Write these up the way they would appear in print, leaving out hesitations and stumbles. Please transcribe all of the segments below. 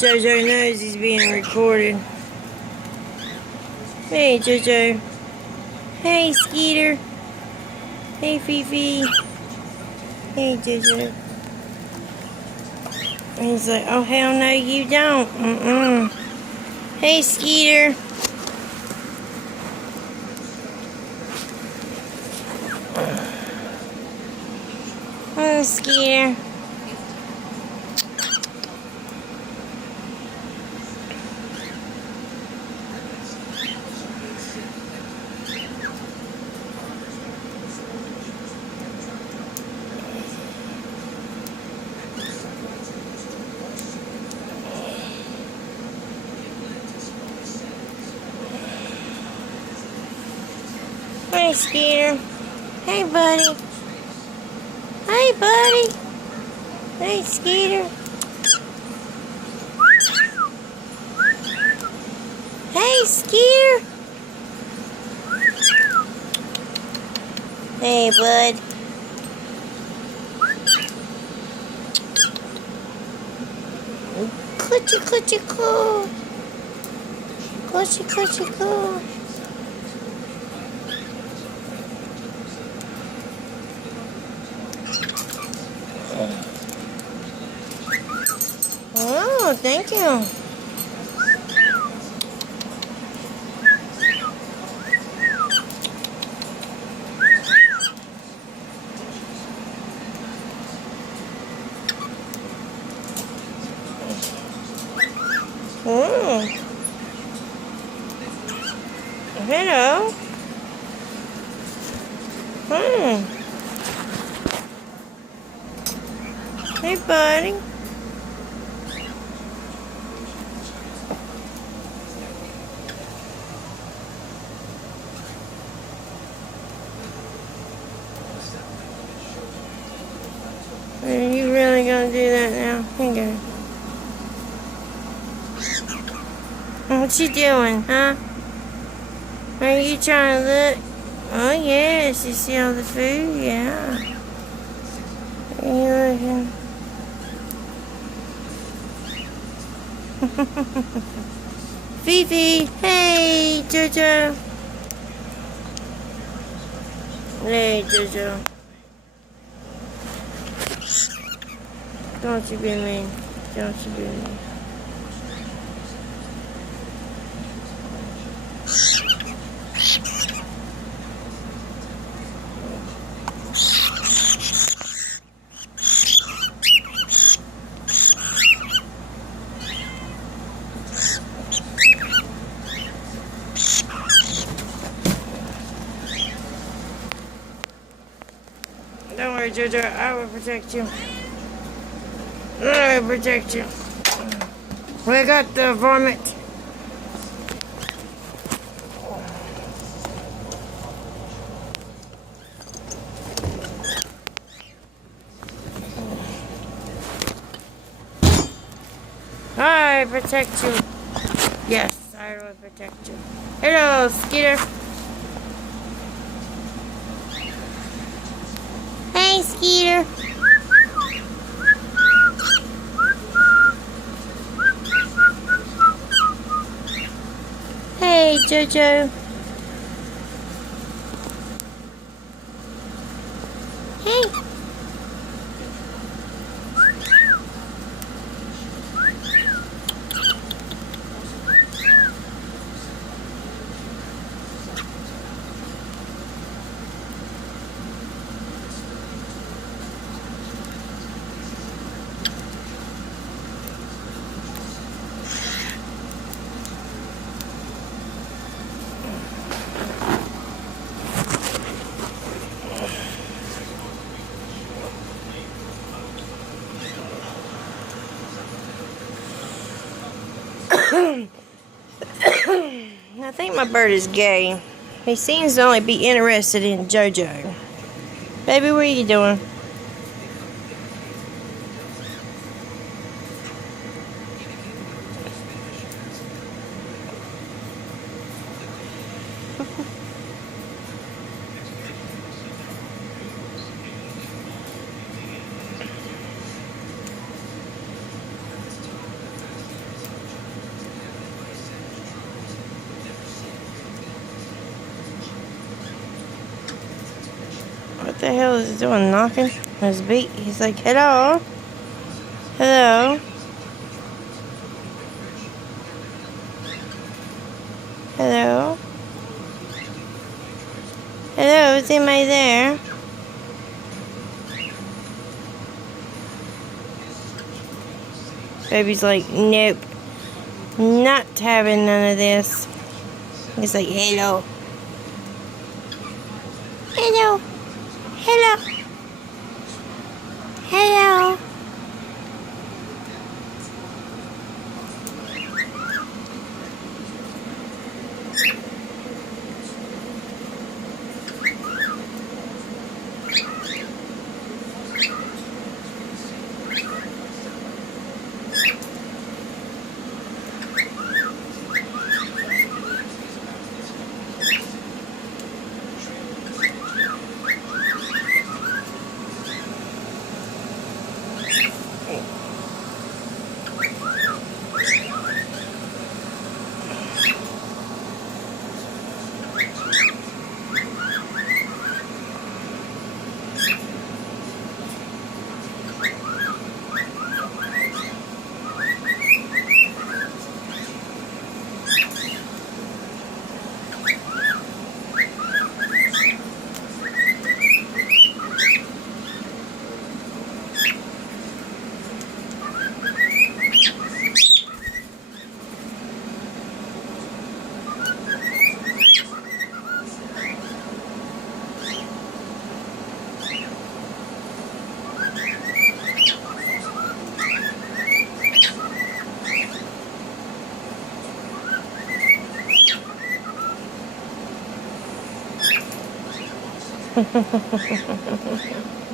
JoJo knows he's being recorded. Hey, JoJo. Hey, Skeeter. Hey, Fifi. Hey, JoJo. And he's like, oh, hell no, you don't. Hey, Skeeter. Oh, Skeeter. Hey, Skeeter. Hey, buddy. Hey, buddy. Hey, Skeeter. Hey, Skeeter. Hey, bud. Clutchy, clutchy, cool. Clutchy, clutchy, cool. Oh, thank you. Oh. Hello. Hey, buddy. Are you really gonna do that now? Here you go. What you doing, huh? Are you trying to look? Oh, yes. You see all the food? Yeah. Are you looking? Fifi. Hey, JoJo. Hey, JoJo. Don't you be mean. Don't you be mean. Don't worry, JoJo. I will protect you. I will protect you. We got the vomit. I protect you. Yes, I will protect you. Hello, Skeeter. Hey, Skeeter. Hey, JoJo. Hey. I think my bird is gay. He seems to only be interested in JoJo. Baby, what are you doing? the hell is he doing? Knocking on his beak. He's like, hello? Hello? Hello? Hello, is anybody there? Baby's like, nope. Not having none of this. He's like, hello. Hello. Hello. Hello.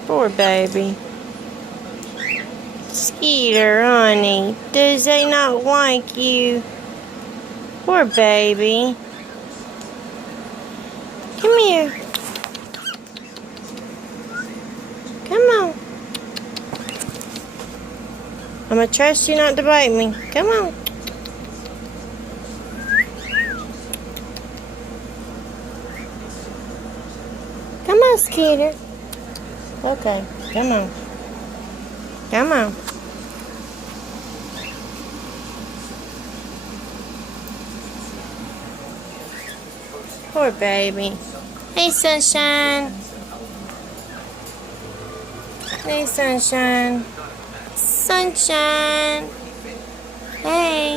Poor baby. Skeeter, honey. Does they not like you? Poor baby. Come here. Come on. I'm gonna trust you not to bite me. Come on. Come on, Skeeter. Okay, come on. Come on. Poor baby. Hey, Sunshine. Hey, Sunshine. Sunshine. Hey.